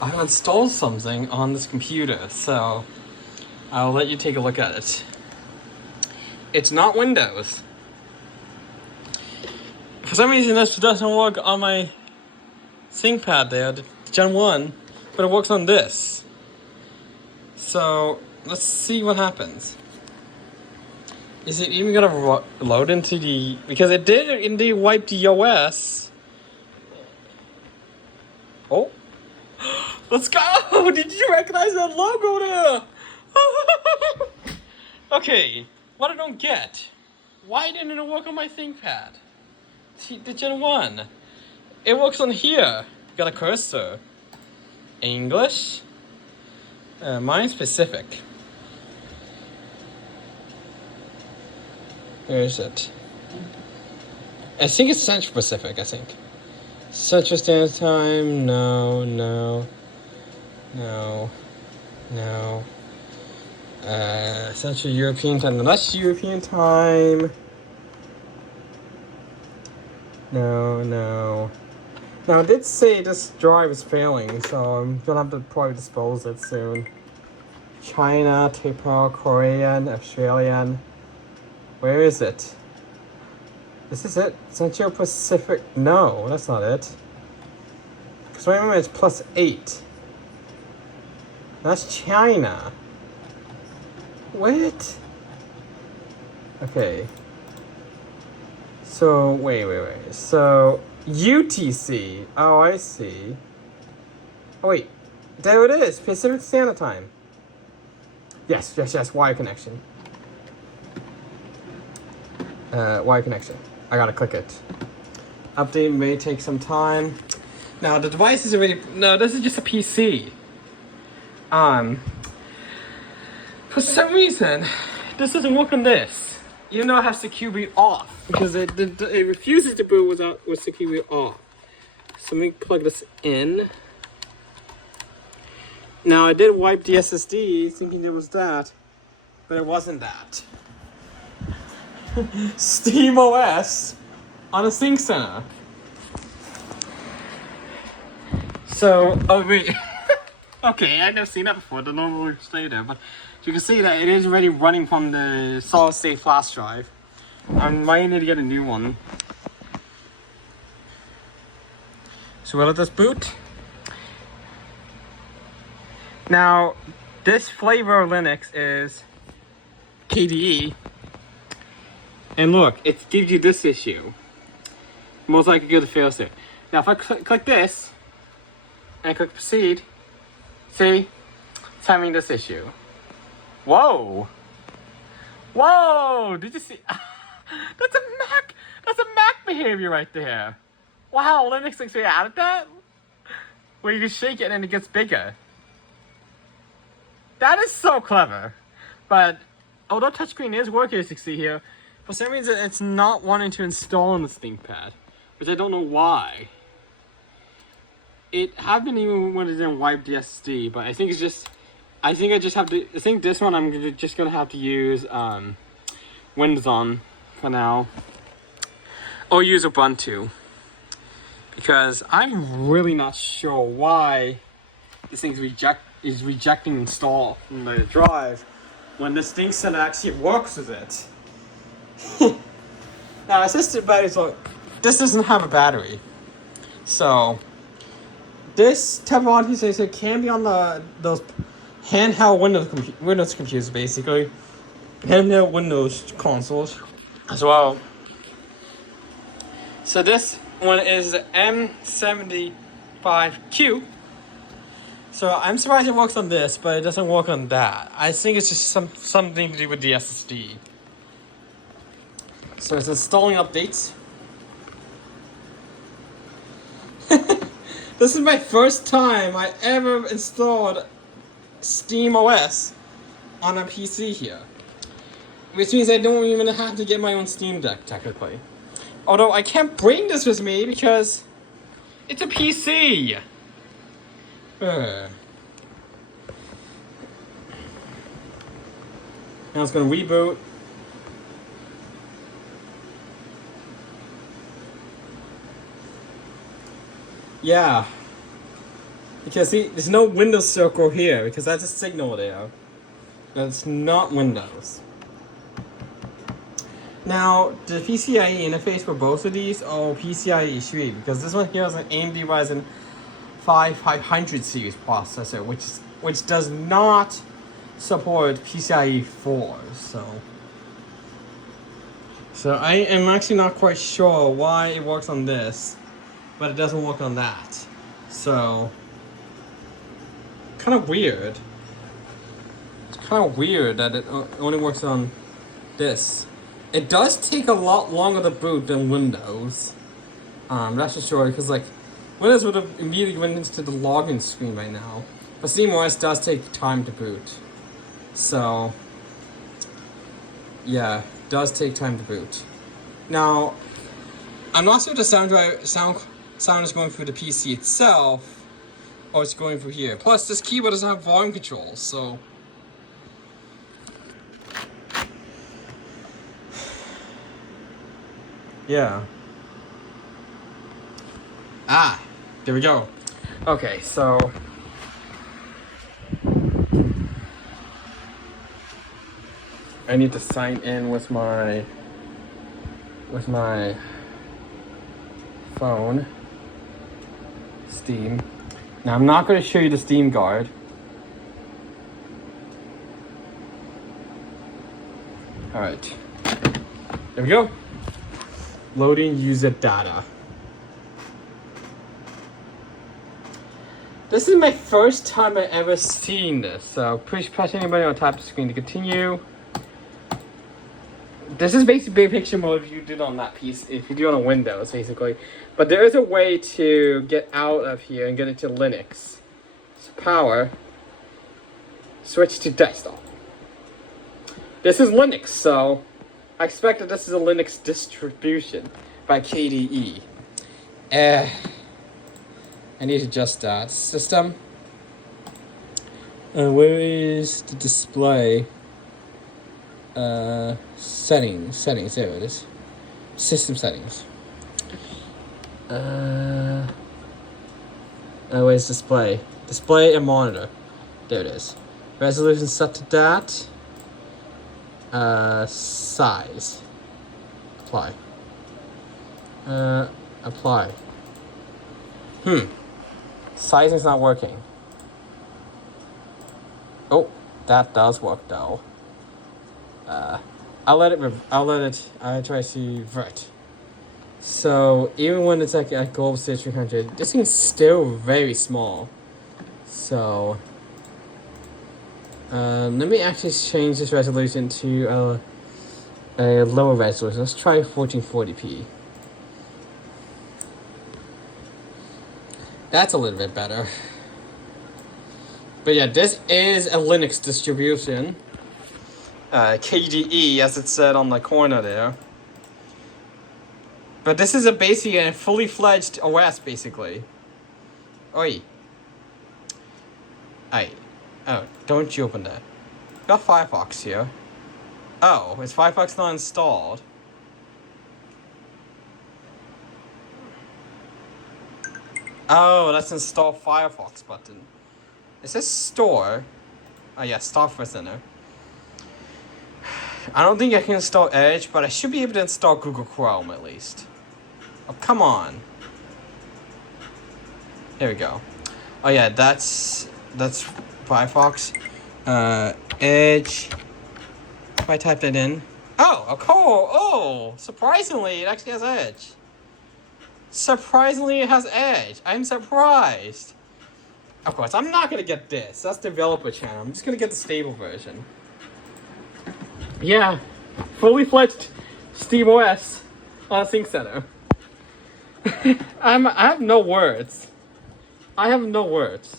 I've installed something on this computer, so I'll let you take a look at it. It's not Windows. For some reason, this doesn't work on my ThinkPad there, the Gen 1, but it works on this. So let's see what happens. Is it even gonna load into the... Because it did indeed wipe the OS. Oh. Let's go! Did you recognize that logo there? Okay, what I don't get. Why didn't it work on my ThinkPad? The Gen 1. It works on here. Got a cursor. English. Mine's Pacific. Where is it? I think it's Central Pacific, I think. Central Standard Time, no. Central European Time, no, that's European Time. No. Now, it did say this drive is failing, so I'm gonna have to probably dispose it soon. China, Nepal, Korean, Australian. Where is it? This is it? Central Pacific? No, that's not it. Because I remember it's +8. That's China. What? Okay. So, wait. So, UTC. Oh, I see. Oh, wait. There it is. Pacific Standard Time. Yes. Y connection. Y connection. I gotta click it. Update may take some time. Now, the device is already... No, this is just a PC. For some reason, this doesn't work on this. Even though it has secure boot off. Because it refuses to boot with secure boot off. So let me plug this in. Now, I did wipe the SSD thinking it was that. But it wasn't that. SteamOS on a ThinkCentre. So, oh wait. Okay, I've never seen that before. The normal stay there, but you can see that it is already running from the solid state flash drive. I might need to get a new one. So will it just boot? Now, this flavor of Linux is KDE. And look, it gives you this issue. Most likely go to failsafe. Now if I click this, and I click proceed, see, it's having this issue. Whoa! Did you see? That's a Mac behavior right there. Wow, Linux actually added that? Where you can shake it and it gets bigger. That is so clever. But, although touchscreen is working, as you can see here, for some reason, it's not wanting to install on this ThinkPad, which I don't know why. It had been even when it didn't wipe the SSD, but I think this one I'm just gonna have to use Windows on for now, or use Ubuntu, because I'm really not sure why this thing is rejecting install from the drive when this ThinkCentre actually works with it. Now, assisted batteries, look, this doesn't have a battery. So, this type of audio sensor can be on those handheld Windows computers, basically. Handheld Windows consoles as well. So, this one is the M75Q. So, I'm surprised it works on this, but it doesn't work on that. I think it's just something to do with the SSD. So it's installing updates. This is my first time I ever installed SteamOS on a PC here. Which means I don't even have to get my own Steam Deck, technically. Although I can't bring this with me because it's a PC. Now it's gonna reboot. Yeah. Because see, there's no Windows circle here because that's a signal there. That's not Windows. Now, the PCIe interface for both of these are PCIe 3 because this one here is an AMD Ryzen 500 series processor, which does not support PCIe 4. So I am actually not quite sure why it works on this, but it doesn't work on that. So kind of weird. It's kind of weird that it only works on this. It does take a lot longer to boot than Windows. That's for sure, because like Windows would have immediately went into the login screen right now. But SteamOS does take time to boot. So yeah, it does take time to boot. Now, I'm not sure if the sound is going through the PC itself, or it's going through here. Plus, this keyboard doesn't have volume controls, so. Yeah. Ah, there we go. Okay, so. I need to sign in with my phone. Steam. Now I'm not going to show you the Steam guard. Alright. There we go. Loading user data. This is my first time I've ever seen this, so please press anybody on top of the screen to continue. This is basically big picture mode if you did on that piece, if you do on a Windows, basically. But there is a way to get out of here and get into Linux. So power, switch to desktop. This is Linux, so I expect that this is a Linux distribution by KDE. I need to adjust that. System. Where is the display? Settings, there it is. System settings. Where's display? Display and monitor. There it is. Resolution set to that. Size. Apply. Apply. Sizing's not working. Oh, that does work though. I'll try to revert. So even when it's like at global stage 300, this thing's still very small. So let me actually change this resolution to a lower resolution. Let's try 1440p. That's a little bit better. But yeah, this is a Linux distribution. KDE, as it said on the corner there. But this is basically a fully fledged OS, basically. Oi. Oh, don't you open that. Got Firefox here. Oh, is Firefox not installed? Oh, let's install Firefox button. Is this store? Oh yeah, Software Center. I don't think I can install Edge, but I should be able to install Google Chrome at least. Oh, come on. There we go. Oh yeah, that's Firefox. Edge. If I type that in. Oh, cool. Oh, surprisingly, it actually has Edge. Surprisingly, it has Edge. I'm surprised. Of course, I'm not gonna get this. That's developer channel. I'm just gonna get the stable version. Yeah, fully fledged SteamOS on Sync Center. I have no words. I have no words.